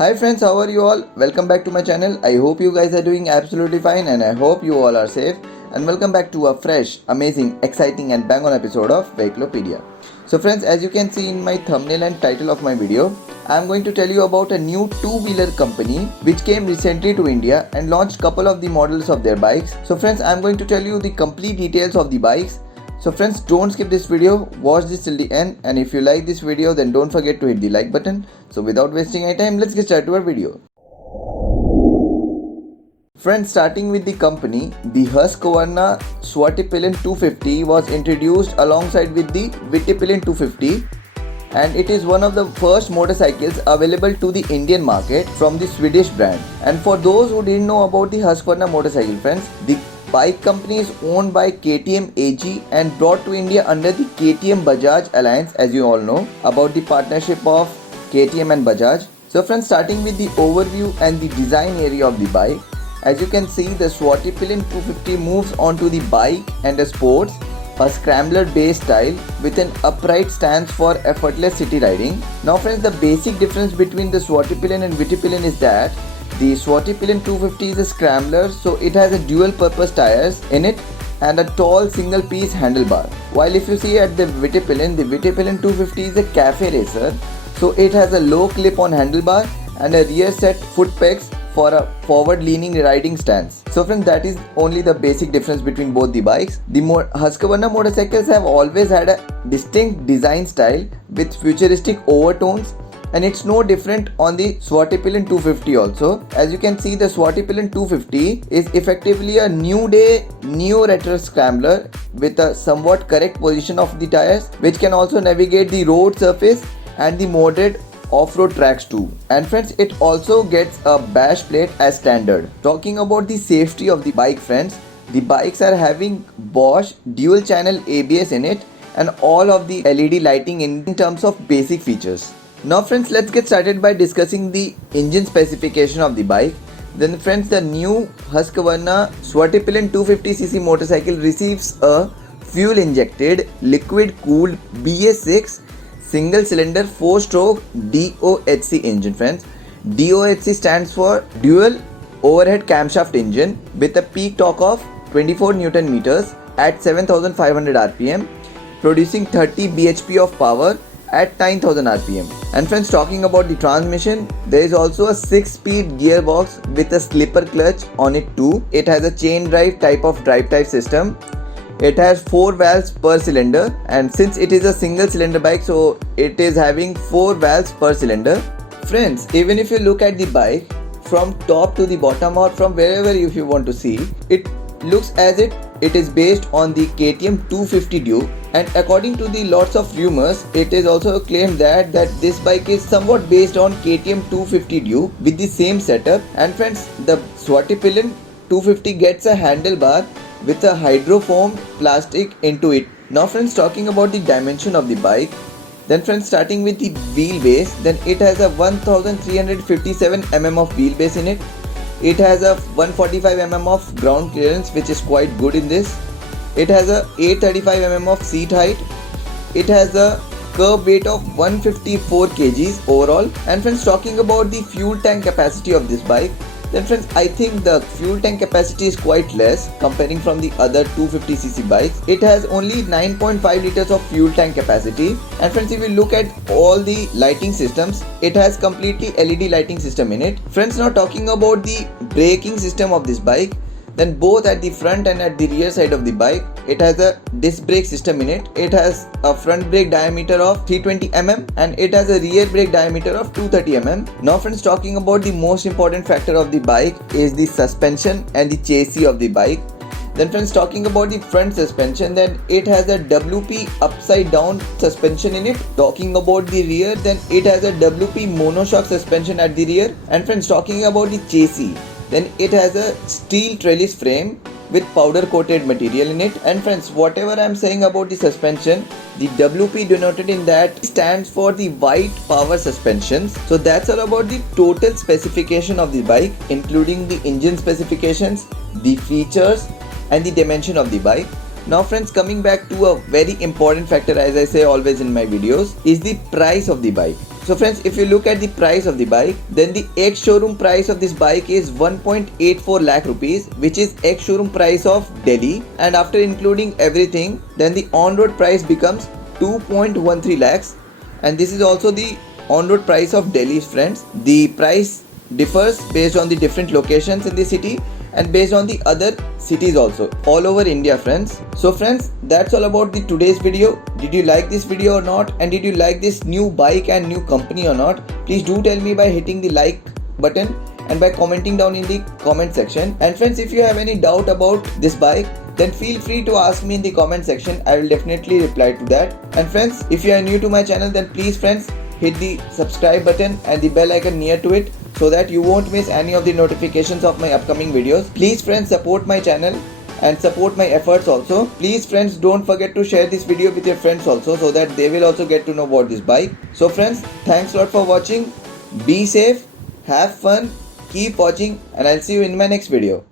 Hi friends, how are you all? Welcome back to my channel. I hope you guys are doing absolutely fine and I hope you all are safe. And welcome back to a fresh, amazing, exciting and bang on episode of Vehiculopedia. So friends, as you can see in my thumbnail and title of my video, I am going to tell you about a new two-wheeler company which came recently to India and launched couple of the models of their bikes. So friends, I am going to tell you the complete details of the bikes. So friends, don't skip this video, watch this till the end, and if you like this video then don't forget to hit the like button. So without wasting any time, let's get started to our video. Friends, starting with the company, the Husqvarna Swatipillin 250 was introduced alongside with the Vitipillin 250, and it is one of the first motorcycles available to the Indian market from the Swedish brand. And for those who didn't know about the Husqvarna motorcycle, friends, the bike company is owned by KTM AG and brought to India under the KTM Bajaj Alliance, as you all know about the partnership of KTM and Bajaj. So friends, starting with the overview and the design area of the bike, as you can see, the Swatipillin 250 moves onto the bike and a sports, a scrambler base style with an upright stance for effortless city riding. Now friends, the basic difference between the Swatipillin and Vitipillin is that the Swatipillin 250 is a scrambler, so it has a dual purpose tires in it and a tall single piece handlebar. While if you see at the Vitipillin 250 is a cafe racer, so it has a low clip on handlebar and a rear set foot pegs for a forward leaning riding stance. So friends, that is only the basic difference between both the bikes. The Husqvarna motorcycles have always had a distinct design style with futuristic overtones, and it's no different on the Swatipillin 250 also. As you can see, the Swatipillin 250 is effectively a new day neo-retro scrambler with a somewhat correct position of the tires, which can also navigate the road surface and the moderate off-road tracks too. And friends, it also gets a bash plate as standard. Talking about the safety of the bike, friends, the bikes are having Bosch dual channel ABS in it and all of the LED lighting in terms of basic features. Now friends, let's get started by discussing the engine specification of the bike. Then friends, the new Husqvarna Swatipillin 250cc motorcycle receives a fuel injected liquid cooled BS6 single cylinder 4-stroke DOHC engine. Friends, DOHC stands for dual overhead camshaft engine with a peak torque of 24 Newton meters at 7500 rpm, producing 30 bhp of power at 9000 rpm. And friends, talking about the transmission, there is also a 6-speed gearbox with a slipper clutch on it too. It has a chain drive type of drive type system. It has 4 valves per cylinder, and since it is a single cylinder bike, so it is having 4 valves per cylinder. Friends, even if you look at the bike from top to the bottom or from wherever if you want to see, it looks as if it is based on the KTM 250 Duke, and according to the lots of rumors, it is also claimed that this bike is somewhat based on KTM 250 Duke with the same setup. And friends, the Swatipillin 250 gets a handlebar with a hydroformed plastic into it. Now friends, talking about the dimension of the bike, then friends, starting with the wheelbase, then it has a 1357 mm of wheelbase in it. It has a 145 mm of ground clearance, which is quite good in this. It has a 835 mm of seat height. It has a curb weight of 154 kgs overall. And friends, talking about the fuel tank capacity of this bike, then friends, I think the fuel tank capacity is quite less comparing from the other 250cc bikes. It has only 9.5 liters of fuel tank capacity. And friends, if you look at all the lighting systems, it has completely LED lighting system in it. Friends, now talking about the braking system of this bike, then both at the front and at the rear side of the bike, it has a disc brake system in it. It has a front brake diameter of 320 mm and it has a rear brake diameter of 230 mm. Now friends, talking about the most important factor of the bike is the suspension and the chassis of the bike. Then friends, talking about the front suspension, then it has a WP upside down suspension in it. Talking about the rear, then it has a WP monoshock suspension at the rear. And friends, talking about the chassis, then it has a steel trellis frame with powder coated material in it. And friends, whatever I am saying about the suspension, the WP denoted in that stands for the White Power Suspensions. So that's all about the total specification of the bike, including the engine specifications, the features and the dimension of the bike. Now friends, coming back to a very important factor, as I say always in my videos, is the price of the bike. So friends, if you look at the price of the bike, then the ex-showroom price of this bike is 1.84 lakh rupees, which is ex-showroom price of Delhi. And after including everything, then the on-road price becomes 2.13 lakhs. And this is also the on-road price of Delhi, friends. The price differs based on the different locations in the city and based on the other cities also all over India, friends. So friends, that's all about the today's video. Did you like this video or not, and did you like this new bike and new company or not? Please do tell me by hitting the like button and by commenting down in the comment section. And friends, if you have any doubt about this bike, then feel free to ask me in the comment section. I will definitely reply to that. And friends, if you are new to my channel, then please friends hit the subscribe button and the bell icon near to it, so that you won't miss any of the notifications of my upcoming videos. Please friends, support my channel and support my efforts also. Please friends, don't forget to share this video with your friends also, so that they will also get to know about this bike. So friends, thanks a lot for watching. Be safe, have fun, keep watching, and I'll see you in my next video.